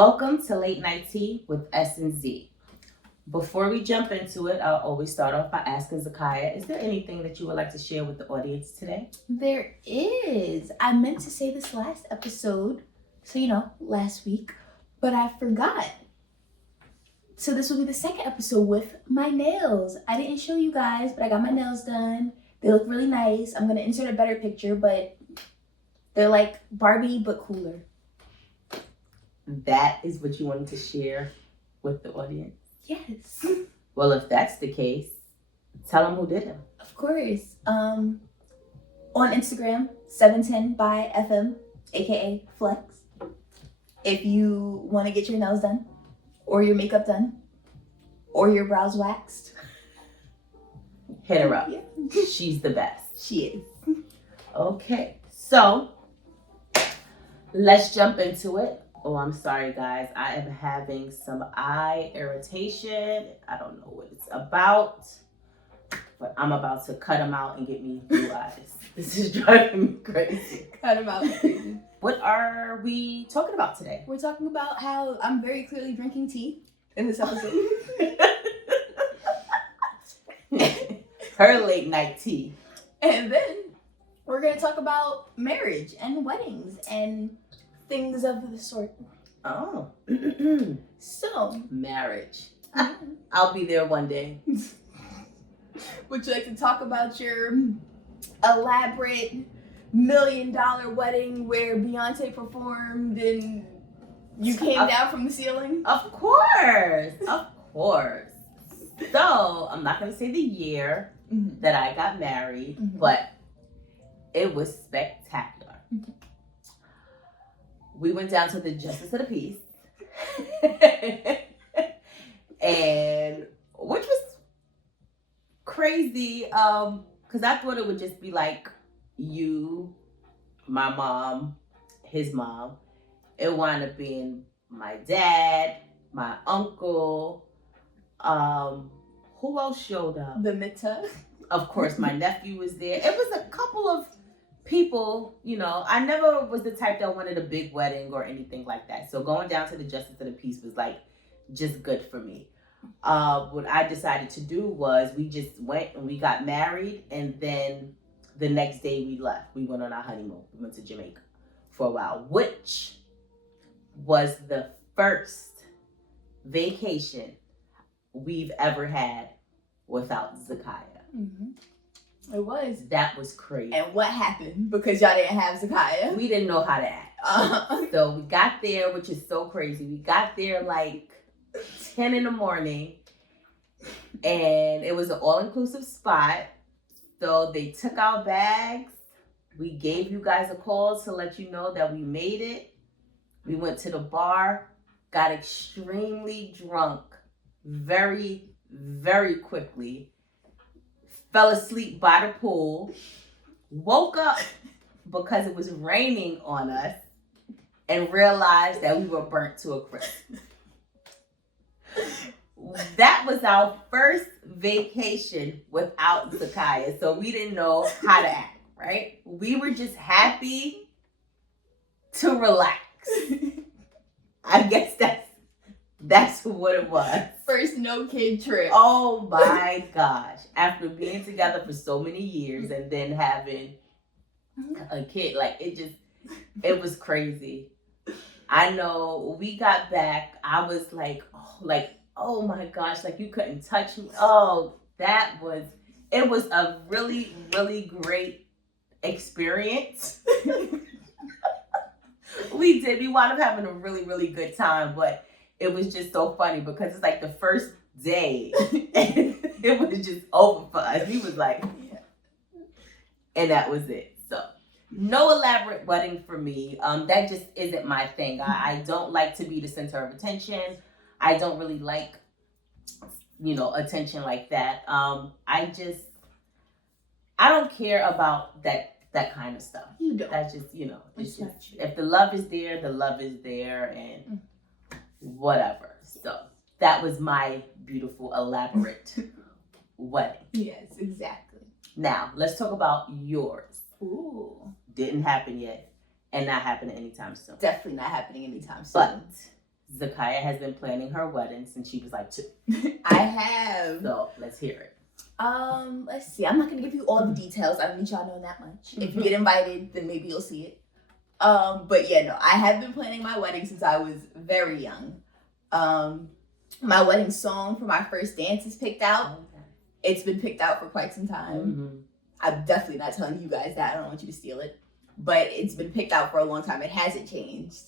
Welcome to Late Night Tea with S and Z. Before we jump into it, I'll always start off by asking Zakaya, is there anything that you would like to share with the audience today? There is. I meant to say this last episode, last week, but I forgot. So this will be the second episode with my nails. I didn't show you guys, but I got my nails done. They look really nice. I'm going to insert a better picture, but they're like Barbie, but cooler. That is what you wanted to share with the audience? Yes. Well, if that's the case, tell them who did them. Of course. On Instagram, 710 by FM, aka Flex. If you want to get your nails done, or your makeup done, or your brows waxed, hit her up. Yeah. She's the best. She is. Okay, so let's jump into it. Oh, I'm sorry, guys. I am having some eye irritation. I don't know what it's about, but I'm about to cut them out and get me blue eyes. This is driving me crazy. Cut them out. What are we talking about today? We're talking about how I'm very clearly drinking tea in this episode. Her late night tea. And then we're going to talk about marriage and weddings and things of the sort. Oh. So, Marriage. I'll be there one day. would you like to talk about your elaborate $1 million wedding where Beyonce performed and you came down from the ceiling? Of course. Of course. So, I'm not going to say the year that I got married, but it was spectacular. We went down to the Justice of the Peace, and which was crazy, because I thought it would just be like you, my mom, his mom. It wound up being my dad, my uncle. Who else showed up? The Mitta. Of course, my nephew was there. It was a couple of people, I never was the type that wanted a big wedding or anything like that. So going down to the Justice of the Peace was like just good for me. What I decided to do was we just went and we got married, and then the next day we left. We went on our honeymoon. We went to Jamaica for a while, which was the first vacation we've ever had without Zakaya. It was. That was crazy. And what happened? Because y'all didn't have Zakaya. We didn't know how to act. So we got there, which is so crazy. We got there like 10 in the morning, and it was an all-inclusive spot. So they took our bags. We gave you guys a call to let you know that we made it. We went to the bar, got extremely drunk very, very quickly. Fell asleep by the pool, woke up because it was raining on us, and realized that we were burnt to a crisp. That was our first vacation without Zakaya, so we didn't know how to act, right? We were just happy to relax. I guess that's what it was. First no kid trip. Oh my gosh. After being together for so many years and then having a kid, it was crazy. I know we got back, I was like, oh my gosh, like you couldn't touch me. Oh, it was a really, really great experience. We wound up having a really, really good time, but it was just so funny because it's like the first day and it was just over for us. He was like, and that was it. So no elaborate wedding for me. That just isn't my thing. I don't like to be the center of attention. I don't really like, attention like that. I don't care about that kind of stuff. You don't. That's just, it's just, if the love is there, the love is there, and whatever. So that was my beautiful, elaborate wedding. Yes, exactly. Now, let's talk about yours. Ooh. Didn't happen yet, and not happening anytime soon. Definitely not happening anytime soon. But Zakaya has been planning her wedding since she was like 2. I have. So let's hear it. Let's see. I'm not gonna give you all the details. I don't need y'all know that much. If you get invited, then maybe you'll see it. But yeah, no, I have been planning my wedding since I was very young. My wedding song for my first dance is picked out. Okay. It's been picked out for quite some time. Mm-hmm. I'm definitely not telling you guys that. I don't want you to steal it. But it's been picked out for a long time. It hasn't changed.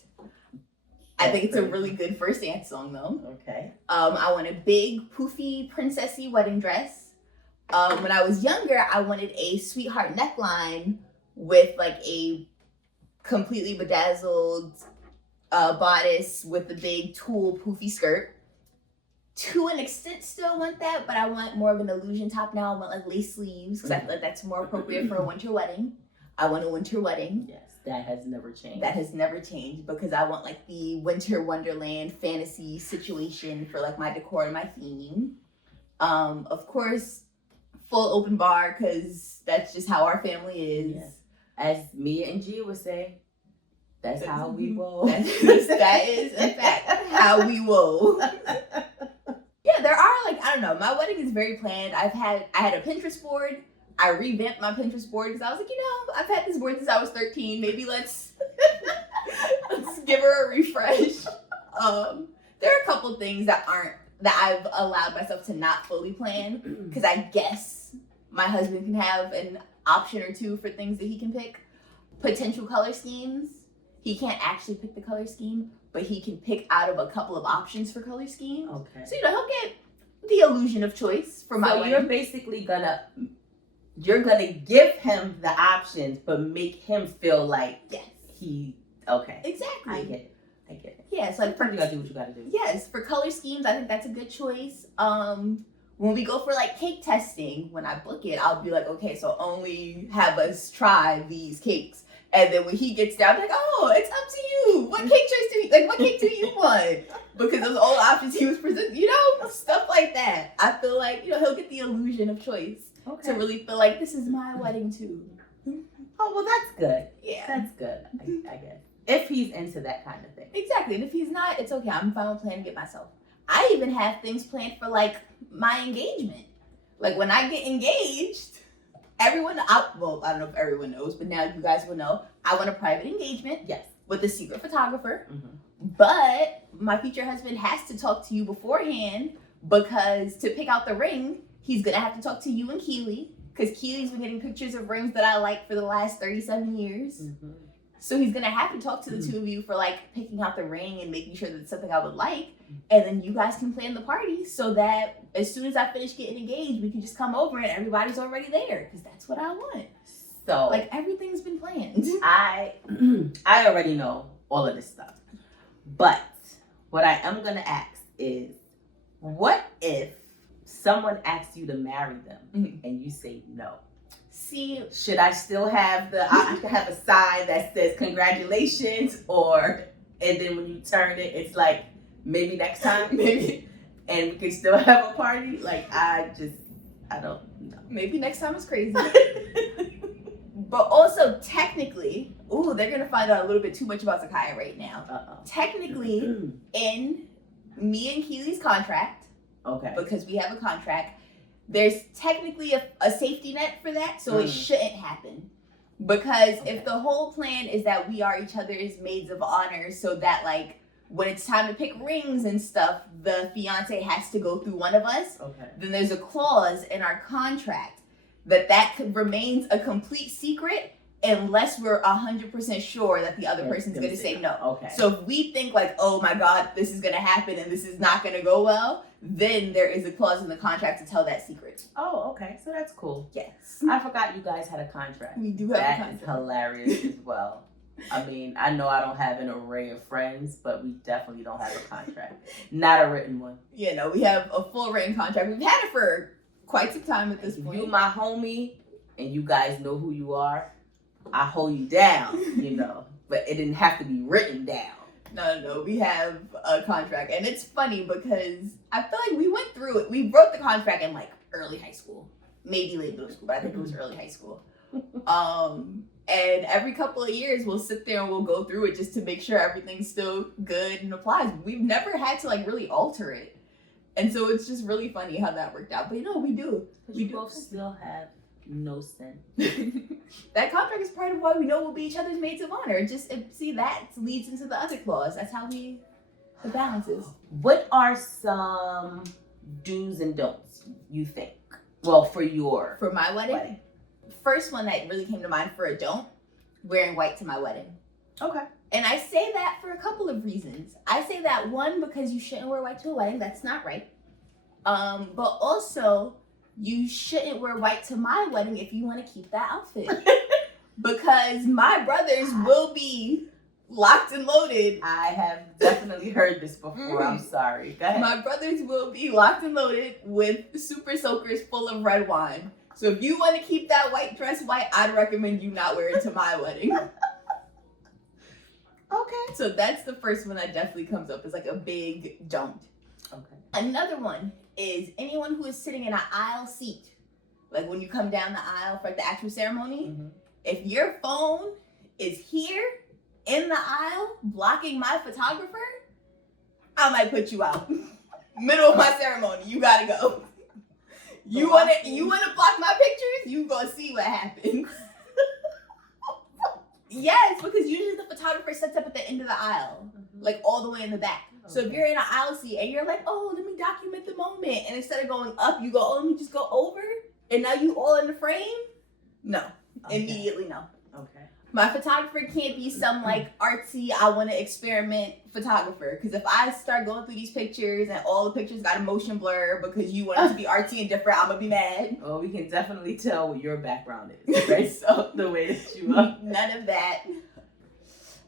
I think it's a really good first dance song though. Okay. I want a big, poofy, princessy wedding dress. When I was younger, I wanted a sweetheart neckline with like a completely bedazzled bodice with a big tulle poofy skirt. To an extent, still want that, but I want more of an illusion top now. I want like lace sleeves because I feel like that's more appropriate for a winter wedding. I want a winter wedding. Yes, that has never changed. That has never changed because I want like the winter wonderland fantasy situation for like my decor and my theme. Of course, full open bar because that's just how our family is. Yes. As Mia and Gia would say, that's how we roll. That is in fact how we roll. Yeah, there are like, I don't know, my wedding is very planned. I had a Pinterest board. I revamped my Pinterest board because I was like, I've had this board since I was 13. Maybe let's give her a refresh. There are a couple things that I've allowed myself to not fully plan because I guess my husband can have an option or two for things that he can pick. Potential color schemes. He can't actually pick the color scheme, but he can pick out of a couple of options for color schemes. Okay. So, he'll get the illusion of choice for my wedding. You're basically you're gonna give him the options, but make him feel like okay. Exactly. I get it. Yeah, it's like you gotta do what you gotta do. Yes, for color schemes, I think that's a good choice. When we go for like cake testing, when I book it, I'll be like, okay, so only have us try these cakes. And then when he gets down, I'm like, oh, it's up to you. What cake choice what cake do you want? Because those old options he was presenting, stuff like that. I feel like, he'll get the illusion of choice to really feel like this is my wedding too. Oh, well, that's good. Yeah. That's good, I guess. If he's into that kind of thing. Exactly. And if he's not, it's okay. I'm fine with planning it myself. I even have things planned for like my engagement. Like when I get engaged, I don't know if everyone knows, but now you guys will know. I want a private engagement. Yes. With a secret photographer. Mm-hmm. But my future husband has to talk to you beforehand because to pick out the ring, he's going to have to talk to you and Keely because Keely's been getting pictures of rings that I like for the last 37 years. Mm-hmm. So he's going to have to talk to the two of you for like picking out the ring and making sure that it's something I would like. And then you guys can plan the party so that as soon as I finish getting engaged, we can just come over and everybody's already there because that's what I want. So like everything's been planned. I already know all of this stuff. But what I am going to ask is, what if someone asks you to marry them and you say no? See, should I still have I should have a sign that says congratulations, and then when you turn it, it's like maybe next time, maybe, and we can still have a party? Like I don't know. Maybe next time is crazy. But also technically, they're gonna find out a little bit too much about Zakaya right now. Uh-oh. Technically, in me and Keely's contract, okay, because we have a contract, there's technically a safety net for that, so it shouldn't happen. Because if the whole plan is that we are each other's maids of honor, so that like when it's time to pick rings and stuff, the fiance has to go through one of us, then there's a clause in our contract that remains a complete secret unless we're 100% sure that the other person's going to say no. Okay. So if we think like, oh my God, this is going to happen and this is not going to go well, then there is a clause in the contract to tell that secret. Oh, okay. So that's cool. Yes. I forgot you guys had a contract. We do have a contract. That is hilarious as well. I mean, I know I don't have an array of friends, but we definitely don't have a contract. Not a written one. Yeah, no, we have a full written contract. We've had it for quite some time at this point. You my homie, and you guys know who you are, I hold you down, but it didn't have to be written down. No, we have a contract. And it's funny because I feel like we went through it. We wrote the contract in like early high school, maybe late middle school, but I think it was early high school. And every couple of years, we'll sit there and we'll go through it just to make sure everything's still good and applies. We've never had to like really alter it. And so it's just really funny how that worked out. But you know, we do. We both still have no sense. That contract is part of why we know we'll be each other's maids of honor. See, that leads into the other clause. That's how the balance is. What are some do's and don'ts you think? Well, for my wedding. First one that really came to mind for a don't, wearing white to my wedding. Okay. And I say that for a couple of reasons. I say that, one, because you shouldn't wear white to a wedding. That's not right. But also, you shouldn't wear white to my wedding if you want to keep that outfit. Because my brothers will be locked and loaded. I have definitely heard this before. I'm sorry. Go ahead. My brothers will be locked and loaded with super soakers full of red wine. So if you want to keep that white dress white, I'd recommend you not wear it to my wedding. Okay. So that's the first one that definitely comes up as like a big don't. Okay. Another one is anyone who is sitting in an aisle seat, like when you come down the aisle for the actual ceremony, if your phone is here in the aisle blocking my photographer, I might put you out. Middle of my ceremony, you gotta go. You wanna block my pictures? You gonna see what happens. Yes, because usually the photographer sets up at the end of the aisle, like all the way in the back. Okay. So if you're in an aisle seat and you're like, oh, let me document the moment, and instead of going up, you go, oh, let me just go over, and now you all in the frame? No. Okay. Immediately no. Okay. My photographer can't be some like artsy, I want to experiment photographer. Because if I start going through these pictures and all the pictures got a motion blur because you want it to be artsy and different, I'm going to be mad. Oh, we can definitely tell what your background is, right? So the way that you are. None of that.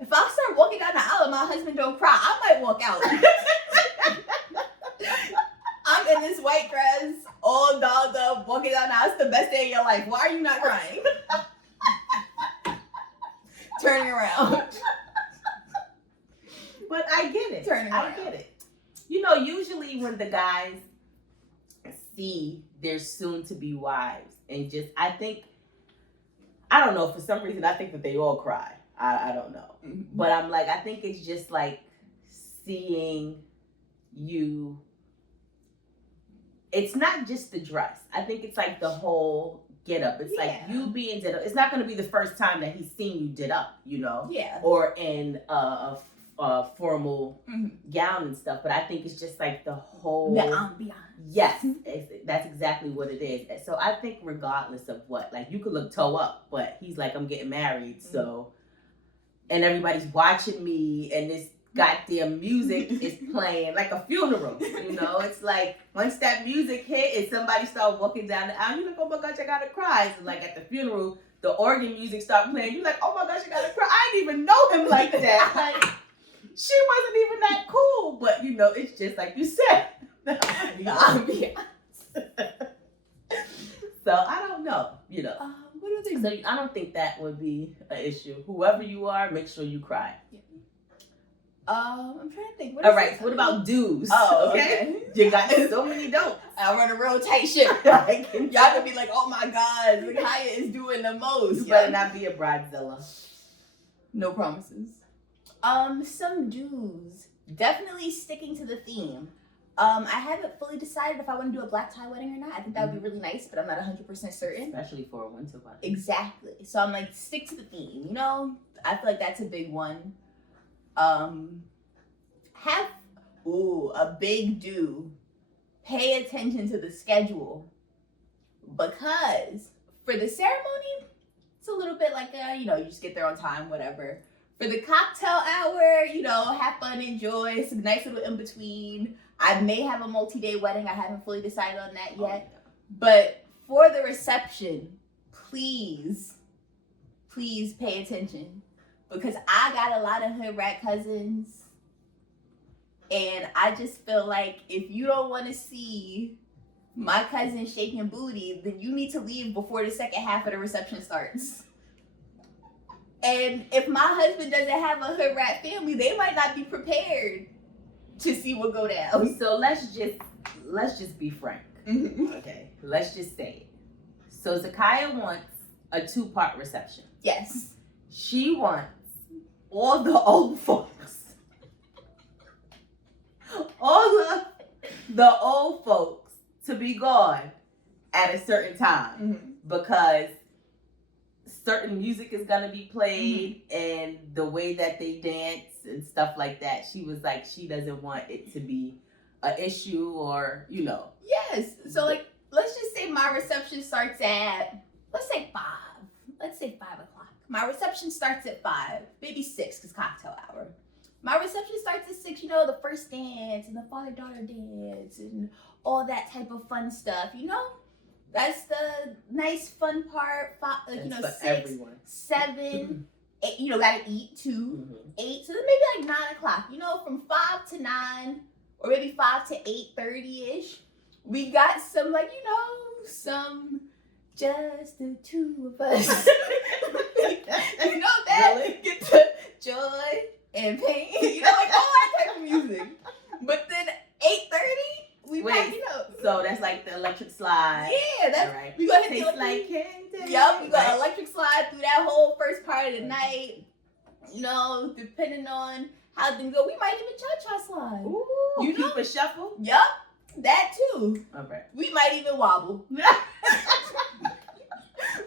If I start walking down the aisle and my husband don't cry, I might walk out. I'm in this white dress, all dolled up, walking down the aisle. It's the best day of your life. Why are you not crying? Turning around. But I get it. Turning around. I get it. You know, usually when the guys see their soon-to-be wives and just, I don't know, for some reason, I think that they all cry. I don't know. Mm-hmm. But I'm like, I think it's just like seeing you. It's not just the dress. I think it's like the whole get up. It's like you being did up. It's not going to be the first time that he's seen you did up, you know? Yeah. Or in a formal gown and stuff. But I think it's just like the whole... The ambiance. Yes. That's exactly what it is. So I think regardless of what, like you could look toe up, but he's like, I'm getting married, so... And everybody's watching me, and this goddamn music is playing like a funeral, you know? It's like, once that music hit and somebody started walking down the aisle, you're like, oh my gosh, I gotta cry. So like at the funeral, the organ music started playing, you're like, oh my gosh, I gotta cry. I didn't even know him like that. Like, she wasn't even that cool. But, you know, it's just like you said. The ambiance. So I don't know, you know. What do you think? So I don't think that would be an issue. Whoever you are, make sure you cry. Yeah. I'm trying to think. All right. So what about do's? Oh, okay. You got so many don'ts. I run a real tight ship. Y'all gonna be like, oh my God, Zakaya is doing the most. You better not be a bridezilla. No promises. Some do's. Definitely sticking to the theme. I haven't fully decided if I want to do a black tie wedding or not. I think that would be really nice, but I'm not 100% certain. Especially for a winter wedding. Exactly. So I'm like, stick to the theme. You know, I feel like that's a big one. A big do. Pay attention to the schedule, because for the ceremony, it's a little bit like you just get there on time, whatever. For the cocktail hour, have fun, enjoy. It's a nice little in between. I may have a multi-day wedding. I haven't fully decided on that yet. But for the reception, please pay attention, because I got a lot of hood rat cousins. And I just feel like if you don't want to see my cousin shaking booty, then you need to leave before the second half of the reception starts. And if my husband doesn't have a hood rat family, they might not be prepared to see what go down. So let's just be frank. Mm-hmm. Okay, let's just say it. So Zakaya wants a 2-part reception. Yes. She wants all the old folks, all of the old folks to be gone at a certain time because certain music is gonna be played and the way that they dance and stuff like that. She was like, she doesn't want it to be an issue or, you know. Yes. So like, let's just say my reception starts at, let's say 5. Let's say 5 o'clock. My reception starts at 5, maybe 6 because cocktail hour. My reception starts at 6, you know, the first dance and the father-daughter dance and all that type of fun stuff, you know? That's the nice fun part. 5, like, you know, 6, everyone. 7, 8, you know, gotta eat too. 8, so then maybe like 9 o'clock, you know, from 5 to 9 or maybe 5 to 8:30-ish. We got some, like, you know, some just the two of us. You know that? Really? Get the joy and pain. You know, like all that type of music. But then 8:30, we packing up. So that's like the electric slide. Yeah, that's right. we gonna hit Tastes the like candy. Yup, we got electric slide through that whole first part of the night. You know, depending on how things go, we might even cha-cha slide. Ooh, you know? Cupid shuffle. Yup, that too. Okay. We might even wobble.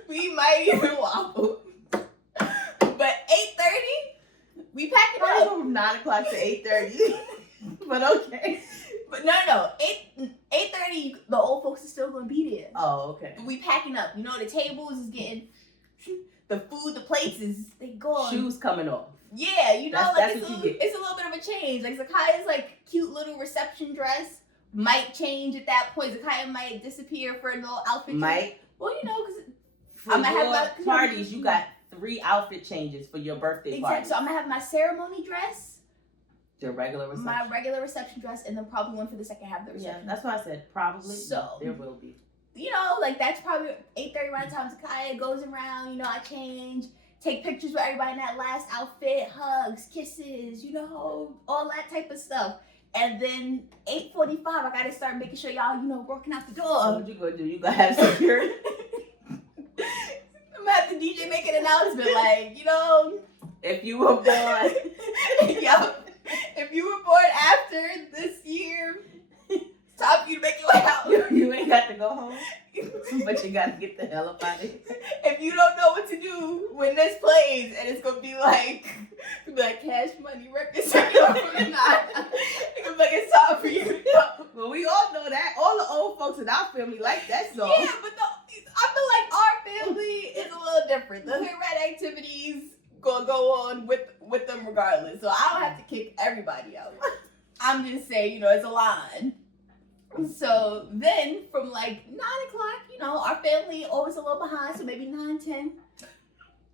We might even wobble. But 8:30, we pack it up. From 9 o'clock to 8:30. But okay. But no. 8:30, the old folks are still gonna be there. Oh, okay. But we packing up. You know, the tables is getting, the food, the plates is, they gone. Shoes coming off. Yeah, you know, That's like what you get. it's a little bit of a change. Like Zakaya's like cute little reception dress might change at that point. Zakaya might disappear for a little outfit. Might. Well, you know, because For I'm gonna your have my parties, you got 3 outfit changes for your birthday party. Exactly. So I'm gonna have my ceremony dress, Your regular reception. my regular reception dress, and then probably one for the second half of the reception. Yeah, that's why I said probably. So there will be. You know, like that's probably 8:30 around the time Zakaya goes around. You know, I change, take pictures with everybody in that last outfit, hugs, kisses, you know, all that type of stuff. And then 8:45, I gotta start making sure y'all, you know, walking out the door. So what you gonna do? You gonna have security? I'm gonna have the DJ make an announcement like, you know, if you were born, yup, if you were born after this year, it's time for you to make your way out. you ain't got to go home, but you got to get the hell up out of here. If you don't know what to do when this plays, and it's gonna be like Cash Money Records, it's gonna be like it's time for you to go. Well, we all know that. All the old folks in our family like that song. Yeah, but I feel like our family is a little different. The hood rat activities gonna go on with them regardless. So I don't have to kick everybody out. I'm just saying, you know, it's a line. So then from like 9 o'clock, you know, our family always a little behind, so maybe 9:10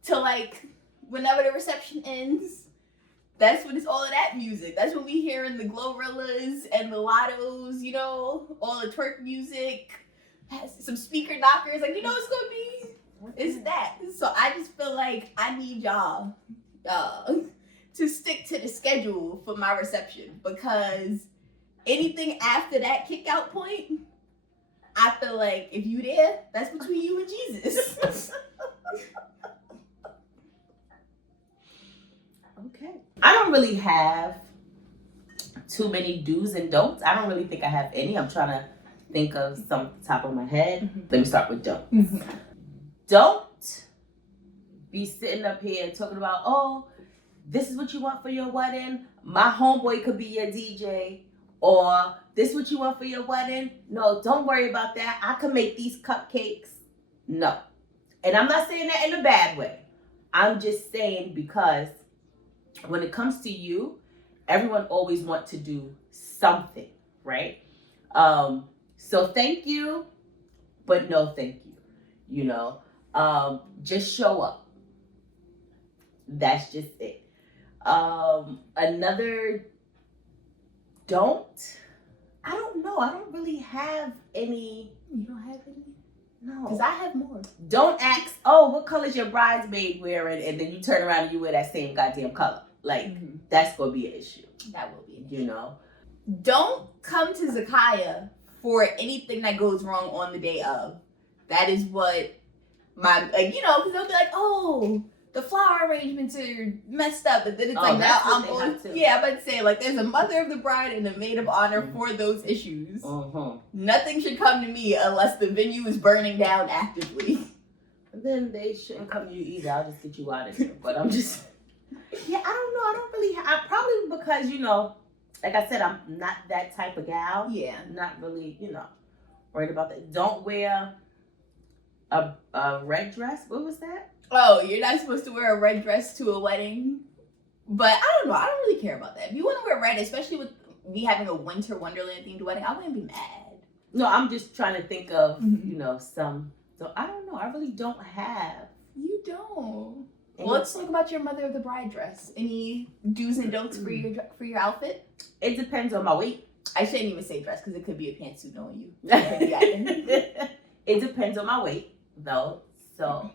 to like whenever the reception ends. That's when it's all of that music. That's when we hearing the Glorillas and the Lottos, you know, all the twerk music, some speaker knockers. Like, you know, it's gonna be, it's that. So I just feel like I need y'all to stick to the schedule for my reception, because anything after that kick out point, I feel like if you there, that's between you and Jesus. Okay. I don't really have too many do's and don'ts. I don't really think I have any. I'm trying to think of some top of my head. Let me start with don'ts. Don't be sitting up here talking about, oh, this is what you want for your wedding. My homeboy could be your DJ. Or this is what you want for your wedding. No, don't worry about that. I can make these cupcakes. No. And I'm not saying that in a bad way. I'm just saying because when it comes to you, everyone always wants to do something, right? So thank you, but no thank you. You know, just show up. That's just it. Another I don't know. I don't really have any. You don't have any? No. Because I have more. Don't ask, oh, what color's your bridesmaid wearing? And then you turn around and you wear that same goddamn color. Like, that's going to be an issue. That will be an issue. You know? Don't come to Zakaya for anything that goes wrong on the day of. That is what my, like, you know, because they'll be like, oh, the flower arrangements are messed up, but then it's like, now that's what I'm they on, have too. yeah, I'm about to say, like, there's a mother of the bride and a maid of honor for those issues. Nothing should come to me unless the venue is burning down actively. Then they shouldn't come to you either. I'll just get you out of here. But I'm just, yeah, I don't know. I don't really, I probably because, you know, like I said, I'm not that type of gal. Yeah. I'm not really, you know, worried about that. Don't wear a red dress. What was that? Oh, you're not supposed to wear a red dress to a wedding? But I don't know. I don't really care about that. If you want to wear red, especially with me having a winter wonderland themed wedding, I wouldn't be mad. No, I'm just trying to think of, you know, some. So I don't know. I really don't have. You don't. Well, let's talk about your mother of the bride dress. Any do's and don'ts for your outfit? It depends on my weight. I shouldn't even say dress because it could be a pantsuit knowing you. It depends on my weight, though. So,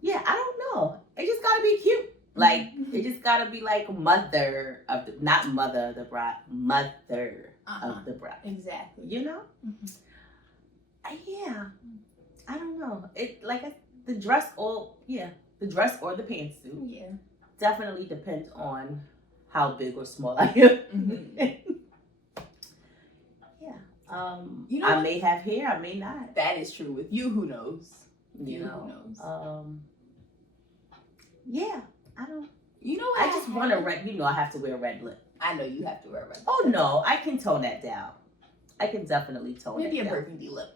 yeah, I don't know. It just gotta be cute. Like, it just gotta be like mother of the, not mother of the bride, mother of the bride. Exactly. You know? Yeah. I don't know. It the dress or the dress or the pantsuit. Yeah. Definitely depends on how big or small I am. You know I may have hair, I may not. That is true. With you, who knows? You know. Who knows? Yeah. I don't. You know what? I just want a red. You know, I have to wear red lip. I know you have to wear a red lip. Oh no, I can tone that down. I can definitely tone Maybe that a down. burgundy lip.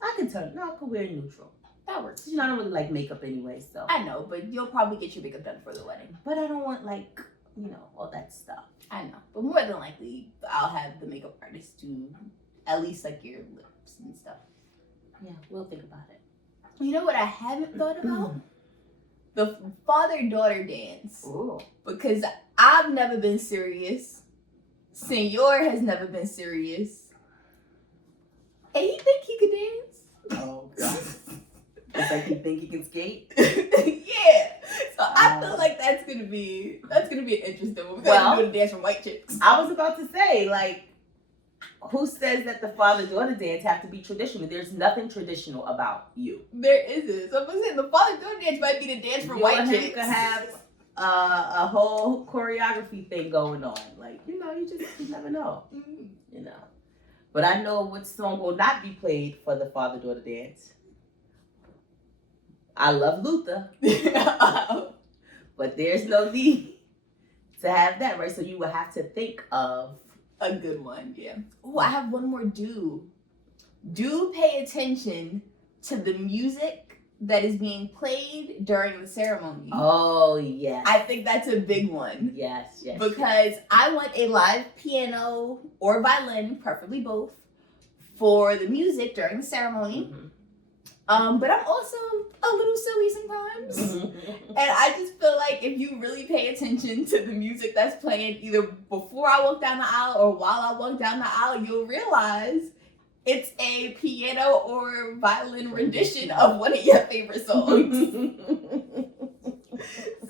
I can tone. No, I can wear neutral. That works. You know, I don't really like makeup anyway, so. I know, but you'll probably get your makeup done for the wedding. But I don't want like, you know, all that stuff. I know, but more than likely, I'll have the makeup artist do at least like your lips and stuff. Yeah, we'll think about it. You know what I haven't thought about? The father-daughter dance. Ooh. Because I've never been serious. Senor has never been serious. And you think he could dance? Oh god. It's like you think you can skate? Yeah. So I feel like that's gonna be an interesting one. We're doing a dance from white chicks. I was about to say, like, who says that the father-daughter dance have to be traditional? There's nothing traditional about you. There isn't. So I'm saying the father-daughter dance might be the dance for white chicks. You could have a whole choreography thing going on. Like, you know, you never know. You know. But I know what song will not be played for the father-daughter dance. I love Luther. But there's no need to have that, right? So you would have to think of a good one, yeah. Oh, I have one more do. Do pay attention to the music that is being played during the ceremony. Oh, yes. I think that's a big one. Yes. Because I want a live piano or violin, preferably both, for the music during the ceremony. But I'm also a little silly sometimes. And I just feel like if you really pay attention to the music that's playing either before I walk down the aisle or while I walk down the aisle, you'll realize it's a piano or violin rendition of one of your favorite songs.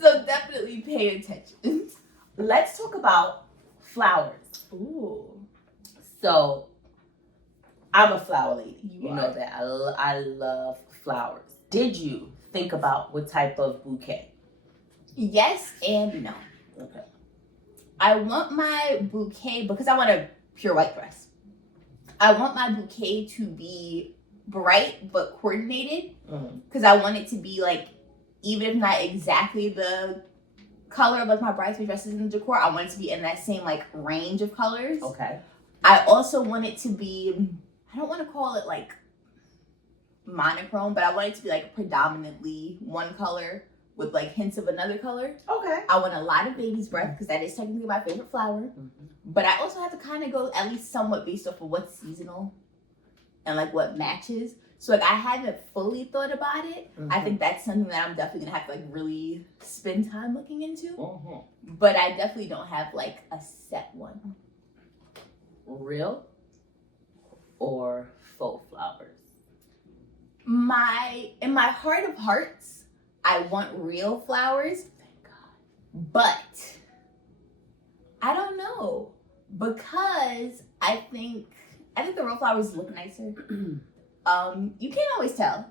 So definitely pay attention. Let's talk about flowers. Ooh. So, I'm a flower lady. You know that. I love flowers. Did you think about what type of bouquet? Yes and no. Okay. I want my bouquet, because I want a pure white dress, I want my bouquet to be bright but coordinated. Because I want it to be like, even if not exactly the color of like my bridesmaid dresses in the decor, I want it to be in that same like range of colors. Okay. I also want it to be, I don't want to call it like monochrome, but I want it to be like predominantly one color with like hints of another color. Okay. I want a lot of baby's breath because that is technically my favorite flower. But I also have to kind of go at least somewhat based off of what's seasonal and like what matches. So like I haven't fully thought about it. I think that's something that I'm definitely gonna have to like really spend time looking into. But I definitely don't have like a set one. Real or faux flowers? In my heart of hearts, I want real flowers. Thank God. But I don't know, because I think the real flowers look nicer. You can't always tell.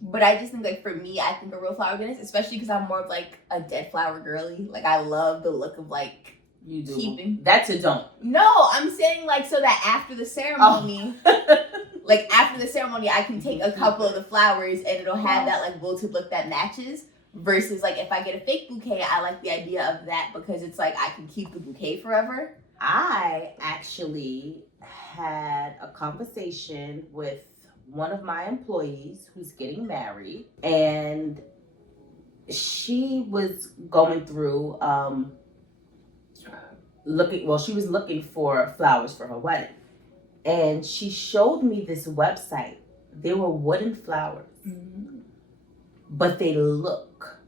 But I just think, like, for me, I think a real flower goodness, especially because I'm more of, like, a dead flower girly. Like, I love the look of, like, you do. Keeping. That's a don't. No, I'm saying, like, so that after the ceremony, like, after the ceremony, I can take a couple of the flowers and it'll have that, like, wilted look that matches. Versus, like, if I get a fake bouquet, I like the idea of that because it's, like, I can keep the bouquet forever. I actually had a conversation with one of my employees who's getting married, and she was going through she was looking for flowers for her wedding, and she showed me this website. They were wooden flowers, but they look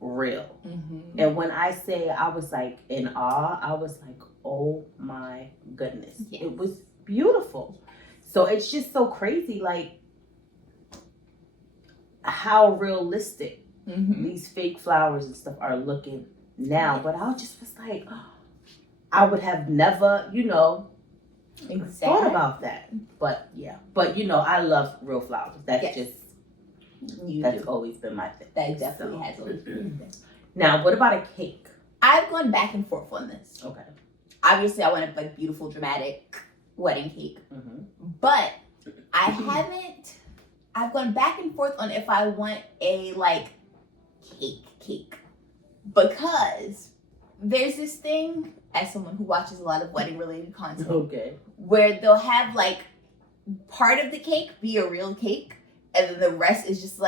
real. And when I say I was like in awe, I was like, oh my goodness. Yes. It was beautiful. So it's just so crazy, like how realistic these fake flowers and stuff are looking now. But I just was like, oh, I would have never, thought about that. But yeah, I love real flowers. That's that's always been my thing. That definitely has always been my thing. Now, what about a cake? I've gone back and forth on this. Okay. Obviously, I want a beautiful, dramatic wedding cake. But I've gone back and forth on if I want a, cake. Because there's this thing, as someone who watches a lot of wedding-related content, where they'll have, part of the cake be a real cake, and then the rest is just,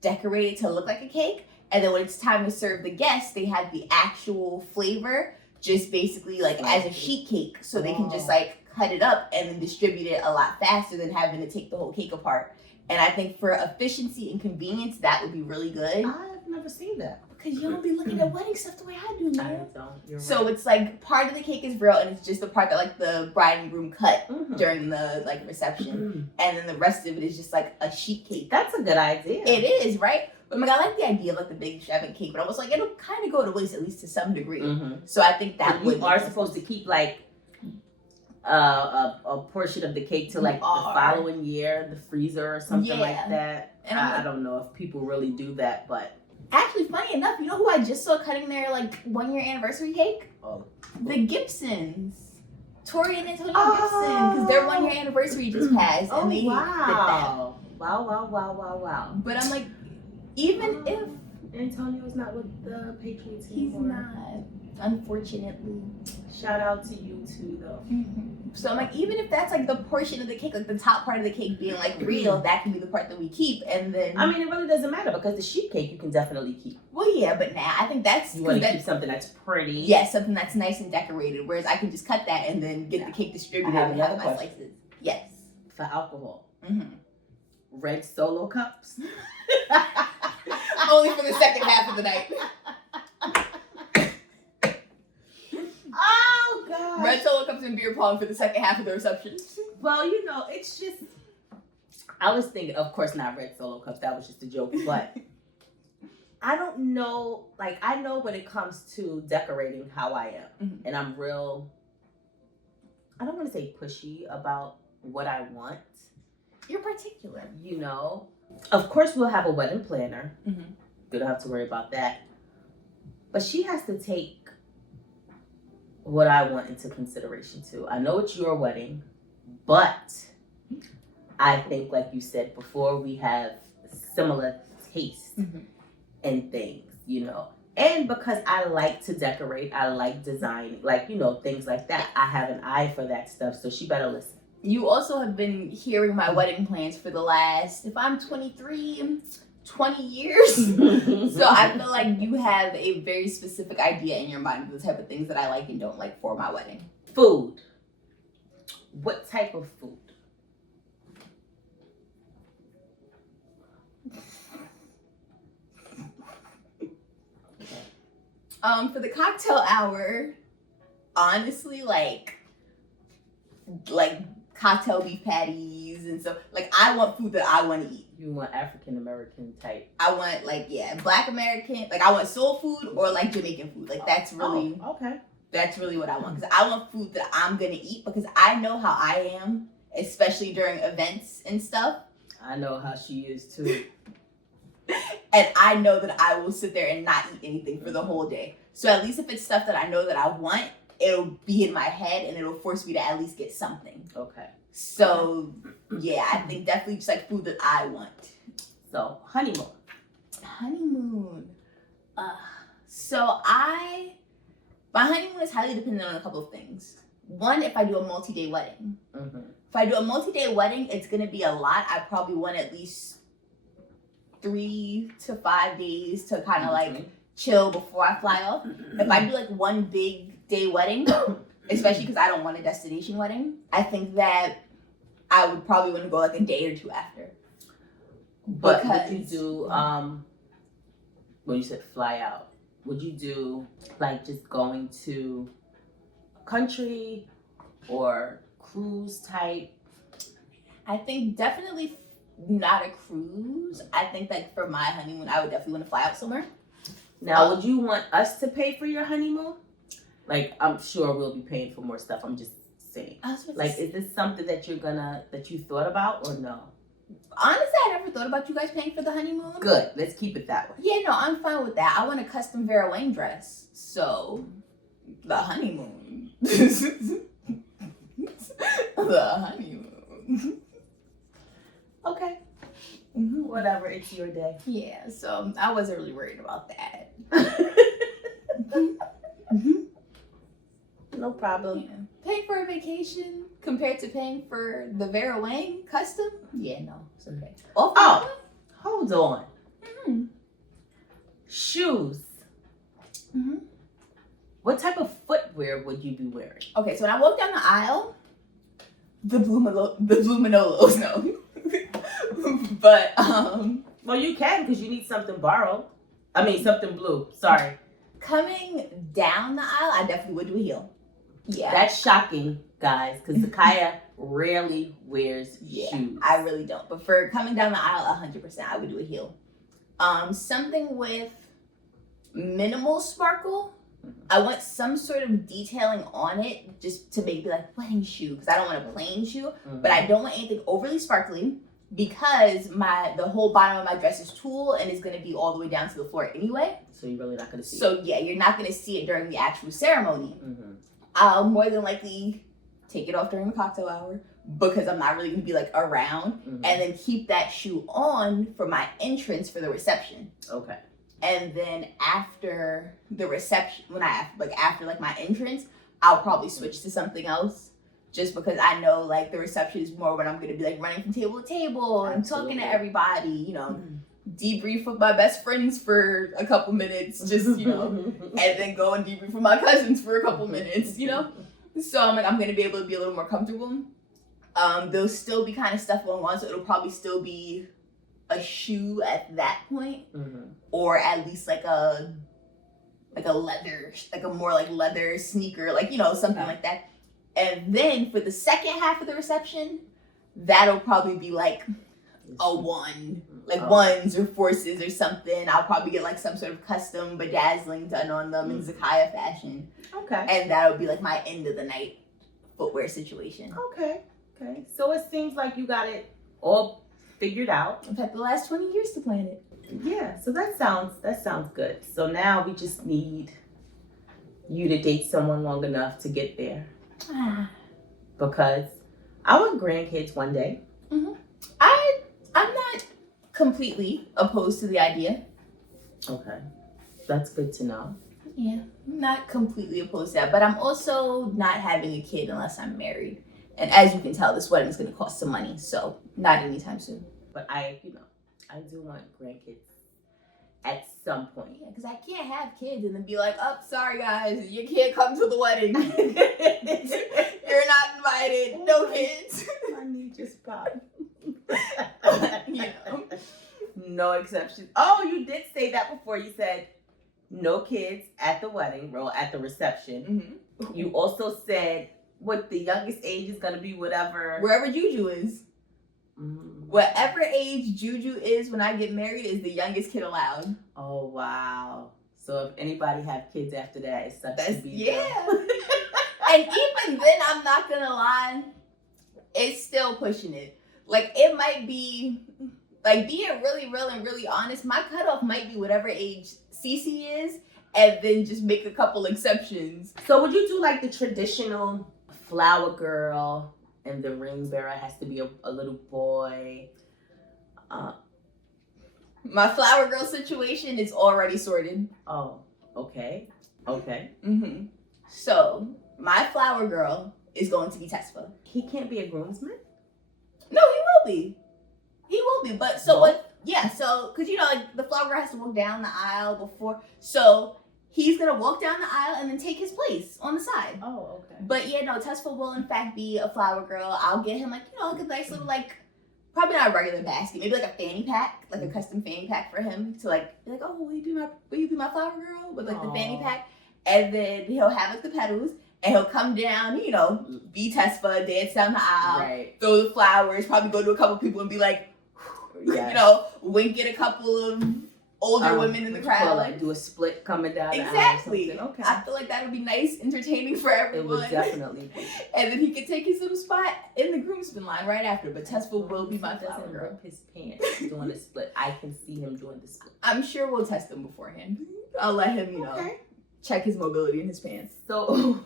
decorated to look like a cake. And then when it's time to serve the guests, they have the actual flavor just basically as a sheet cake. So they can just cut it up and then distribute it a lot faster than having to take the whole cake apart. And I think for efficiency and convenience, that would be really good. I've never seen that. Because you don't be looking at wedding stuff the way I do, man. I don't. You're right. So it's part of the cake is real, and it's just the part that the bride and groom cut during the reception. And then the rest of it is just a sheet cake. That's a good idea. It is, right? But I like the idea of the big extravagant cake, but I was it'll kind of go to waste at least to some degree. So I think that you are supposed to keep a portion of the cake to the following year, the freezer or something like that. And I don't know if people really do that, but actually, funny enough, you know who I just saw cutting their 1-year anniversary cake? Oh, the Gibsons. Tori and Antonio Gibson, because their 1-year anniversary just passed, and they did that. Wow. But I'm even if Antonio's not with the Patriots anymore. He's not, unfortunately. Shout out to you too, though. So I'm even if that's the portion of the cake, the top part of the cake being real, that can be the part that we keep, and then I mean, it really doesn't matter because the sheet cake you can definitely keep. Well, yeah, but now I think that's you want to keep something that's pretty. Yeah, something that's nice and decorated. Whereas I can just cut that and then get the cake distributed and have my slices. Yes. For alcohol. Red Solo cups. Only for the second half of the night. Oh, God. Red Solo cups and beer pong for the second half of the reception. Well, it's just... I was thinking, of course not Red Solo cups. That was just a joke. But I don't know. I know when it comes to decorating how I am. And I'm real... I don't want to say pushy about what I want. You're particular. Of course, we'll have a wedding planner. You don't have to worry about that. But she has to take what I want into consideration too. I know it's your wedding, but I think, like you said before, we have similar tastes and things, And because I like to decorate, I like designing, things like that. I have an eye for that stuff, so she better listen. You also have been hearing my wedding plans for the last, if I'm 23, 20 years. So I feel like you have a very specific idea in your mind of the type of things that I like and don't like for my wedding. Food. What type of food? For the cocktail hour, honestly, cocktail beef patties and stuff. I want food that I want to eat. You want African American type? I want Black American. I want soul food or Jamaican food. That's really okay. That's really what I want, because I want food that I'm gonna eat, because I know how I am, especially during events and stuff. I know how she is too. And I know that I will sit there and not eat anything for the whole day. So at least if it's stuff that I know that I want, it'll be in my head and it'll force me to at least get something. Okay. So yeah, I think definitely just like food that I want. So honeymoon. My honeymoon is highly dependent on a couple of things. One, if I do a multi-day wedding. Mm-hmm. If I do a multi-day wedding, it's gonna be a lot. I probably want at least 3 to 5 days to kind of like chill before I fly off. If I do like one big day wedding, especially because I don't want a destination wedding, I think that I would probably want to go like a day or two after. But would you do when you said fly out, would you do like just going to a country or cruise type? I think definitely not a cruise. I think like for my honeymoon, I would definitely want to fly out somewhere. Now, would you want us to pay for your honeymoon? Like, I'm sure we'll be paying for more stuff. I'm just saying. Like, is this something that you thought about or no? Honestly, I never thought about you guys paying for the honeymoon. Good. Let's keep it that way. Yeah, no, I'm fine with that. I want a custom Vera Wang dress. So, the honeymoon. The honeymoon. Okay. Mm-hmm. Whatever. It's your day. Yeah, so I wasn't really worried about that. No problem. Yeah. Paying for a vacation compared to paying for the Vera Wang custom? Yeah, no, it's okay. Oh, hold on. Mm-hmm. Shoes. Mm-hmm. What type of footwear would you be wearing? Okay, so when I walk down the aisle, the blue Manolos, no. But well, you can because you need something borrowed. I mean, something blue. Sorry. Coming down the aisle, I definitely would do a heel. Yeah. That's shocking, guys, because Zakaya rarely wears shoes. I really don't. But for coming down the aisle, 100%, I would do a heel. Something with minimal sparkle. I want some sort of detailing on it just to make it like wedding shoe because I don't want a plain shoe, but I don't want anything overly sparkly because the whole bottom of my dress is tulle and it's going to be all the way down to the floor anyway. So you're really not going to see it. So yeah, you're not going to see it during the actual ceremony. Mm-hmm. I'll more than likely take it off during the cocktail hour because I'm not really going to be like around, and then keep that shoe on for my entrance for the reception. Okay. And then after the reception, after my entrance, I'll probably switch to something else just because I know like the reception is more when I'm going to be like running from table to table and talking to everybody, you know, debrief with my best friends for a couple minutes, just, you know, and then go and debrief with my cousins for a couple minutes, you know? So I'm going to be able to be a little more comfortable. There'll still be kind of stuff going on, so it'll probably still be a shoe at that point, or at least like a leather, like a more like leather sneaker, like, you know, something like that. And then for the second half of the reception, that'll probably be like a one, like ones or forces or something. I'll probably get like some sort of custom bedazzling done on them in Zakaya fashion. Okay. And that'll be like my end of the night footwear situation. Okay. So it seems like you got it all figured out. I've had the last 20 years to plan it. Yeah, so that sounds good. So now we just need you to date someone long enough to get there. Because I want grandkids one day. Mm-hmm. I'm not completely opposed to the idea. Okay. That's good to know. Yeah, I'm not completely opposed to that, but I'm also not having a kid unless I'm married. And as you can tell, this wedding is going to cost some money, so not anytime soon. But I do want grandkids at some point. Yeah, because I can't have kids and then be like, oh, sorry guys, you can't come to the wedding. You're not invited. No kids. My knee just popped. You know. No exceptions. Oh, you did say that before. You said no kids at the wedding, at the reception. Mm-hmm. You also said what the youngest age is going to be, wherever Juju is. Whatever age Juju is when I get married is the youngest kid allowed. Oh, wow. So if anybody have kids after that, it sucks to be yeah. And even then, I'm not going to lie, it's still pushing it. Like, it might be, like, being really real and really honest, my cutoff might be whatever age Cece is, and then just make a couple exceptions. So would you do like the traditional flower girl and the ring bearer has to be a little boy? My flower girl situation is already sorted. Oh, okay. Okay. Mm-hmm. So, my flower girl is going to be Tesfa. He can't be a groomsman? No, he will be. He will be. But so what? Yeah, so, because, you know, like, the flower girl has to walk down the aisle before. So, he's going to walk down the aisle and then take his place on the side. Oh, okay. But yeah, no, Tesfa will, in fact, be a flower girl. I'll get him, like, you know, like a nice little, like, probably not a regular basket, maybe like a fanny pack, like a custom fanny pack for him to, like, be like, oh, will you be my flower girl? With, like, the fanny pack. And then he'll have, like, the petals. And he'll come down, you know, be Tesfa, dance down the aisle, right. Throw the flowers, probably go to a couple people and be like, yes. You know, wink at a couple of older women in the crowd. Like do a split coming down exactly. The aisle or something. Okay. I feel like that would be nice, entertaining for everyone. It would definitely be. And then he could take his little spot in the groomsman line right after. But Tesfa will be my flower girl. Rip his pants doing the split. I can see him doing the split. I'm sure we'll test him beforehand. I'll let him, you know, check his mobility in his pants. So,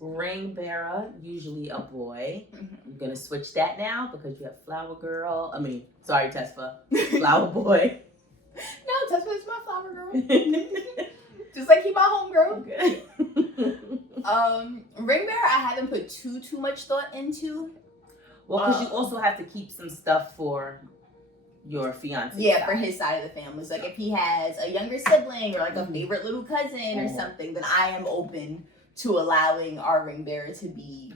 ring bearer, usually a boy. Mm-hmm. I'm gonna switch that now because you have flower girl. Sorry, Tesfa. Flower boy. No, Tesfa is my flower girl. Just like he my homegirl. Okay. Ring bearer, I haven't put too much thought into. Well, because you also have to keep some stuff for your fiance. Yeah, side. for his side of the family. So, like, if he has a younger sibling or like a favorite little cousin or something, then I am open to allowing our ring bearer to be.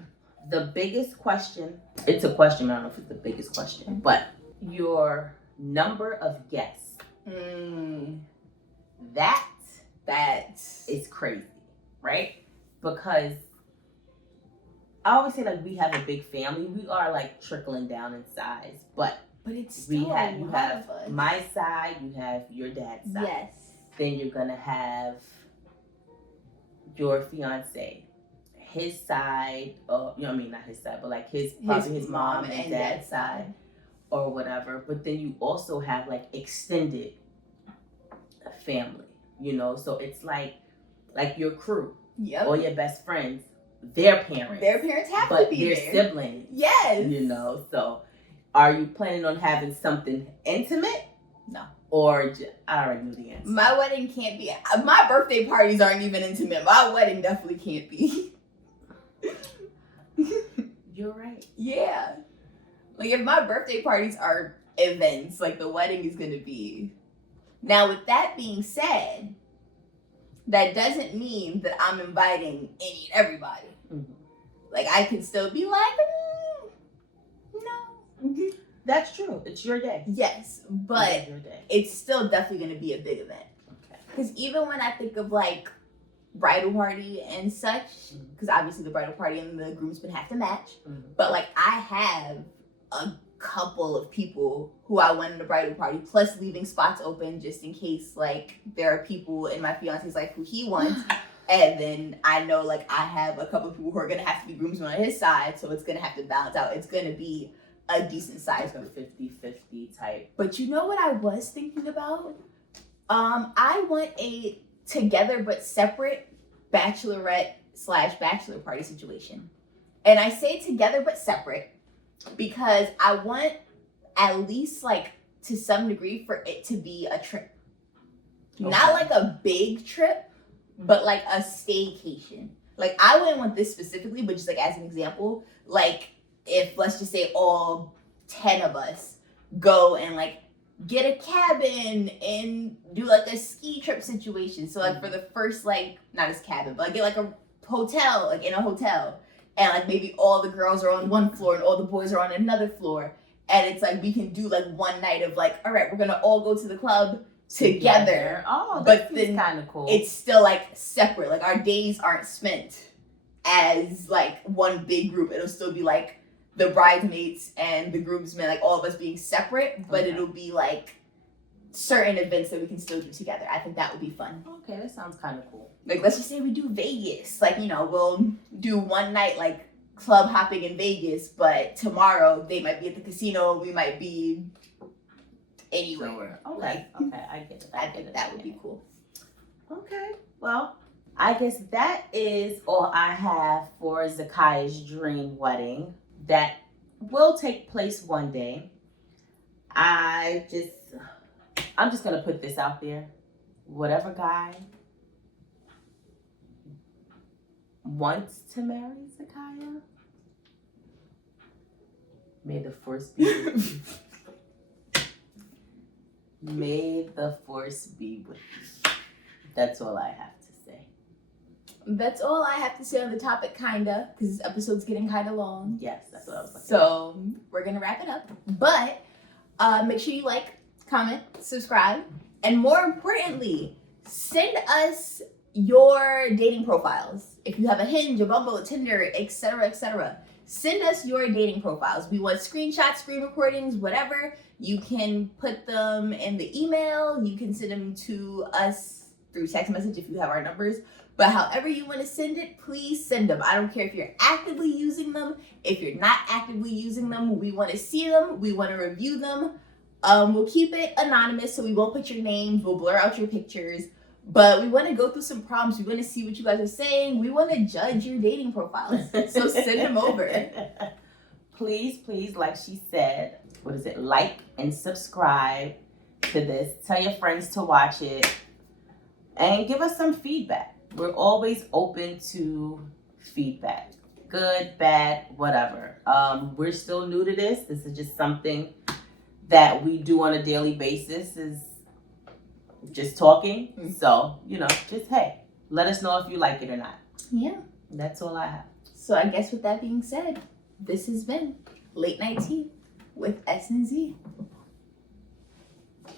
The biggest question, it's a question, I don't know if it's the biggest question, but your number of guests. That is crazy, right? Because I always say, like, we have a big family. We are, like, trickling down in size, but it's still you have my side, you have your dad's side. Yes. Then you're gonna have your fiance, his side, not his side, but like his mom and dad's side, or whatever. But then you also have like extended family, you know. So it's like your crew, or your best friends, their parents. Their parents have to be their there. siblings. Yes. You know. So, are you planning on having something intimate? No. Or I already knew the answer. My wedding can't be. My birthday parties aren't even intimate. My wedding definitely can't be. You're right. Yeah. Like, if my birthday parties are events, like, the wedding is going to be. Now, with that being said, that doesn't mean that I'm inviting any and everybody. Mm-hmm. Like, I can still be like, no. That's true. It's your day. Yes, but your day. It's still definitely going to be a big event. Okay. Because even when I think of, like, bridal party and such, because obviously the bridal party and the groomsmen have to match, but, like, I have a couple of people who I want in the bridal party, plus leaving spots open just in case, like, there are people in my fiance's life who he wants. And then I know, like, I have a couple of people who are going to have to be groomsmen on his side, so it's going to have to balance out. It's going to be a decent size group. 50-50 type. But you know what I was thinking about? I want a together but separate bachelorette/bachelor party situation. And I say together but separate because I want at least, like, to some degree for it to be a trip. Okay. Not like a big trip, but like a staycation. Like, I wouldn't want this specifically, but just like as an example, like, if, let's just say, all 10 of us go and, like, get a cabin and do, like, a ski trip situation. So, like, for the first, like, not as cabin, but, like, get, like, a hotel, like, in a hotel. And, like, maybe all the girls are on one floor and all the boys are on another floor. And it's, like, we can do, like, one night of, like, all right, we're going to all go to the club together. Oh, but then kind of cool. It's still, like, separate. Like, our days aren't spent as, like, one big group. It'll still be, like, the bridesmaids and the groomsmen, like, all of us being separate, but it'll be, like, certain events that we can still do together. I think that would be fun. Okay, that sounds kind of cool. Like, let's just say we do Vegas. Like, you know, we'll do one night, like, club hopping in Vegas, but tomorrow they might be at the casino and we might be anywhere. Okay, I get it. I think that would be cool. Okay, well, I guess that is all I have for Zakia's dream wedding that will take place one day. I'm just gonna put this out there. Whatever guy wants to marry Zakia, may the force be with you. May the force be with you. That's all I have to say. That's all I have to say on the topic, kinda, because this episode's getting kinda long. Yes, that's what I was like. So we're gonna wrap it up. But make sure you like, comment, subscribe, and more importantly, send us your dating profiles. If you have a Hinge, a Bumble, a Tinder, etc., etc., send us your dating profiles. We want screenshots, screen recordings, whatever. You can put them in the email. You can send them to us through text message if you have our numbers. But however you want to send it, please send them. I don't care if you're actively using them. If you're not actively using them, we want to see them. We want to review them. We'll keep it anonymous, so we won't put your names. We'll blur out your pictures. But we want to go through some prompts. We want to see what you guys are saying. We want to judge your dating profiles. So send them over. Please, like she said, like and subscribe to this. Tell your friends to watch it. And give us some feedback. We're always open to feedback. Good, bad, whatever. We're still new to this. This is just something that we do on a daily basis, is just talking. So, just, hey, let us know if you like it or not. Yeah. That's all I have. So I guess with that being said, this has been Late Night Tea with S and Z.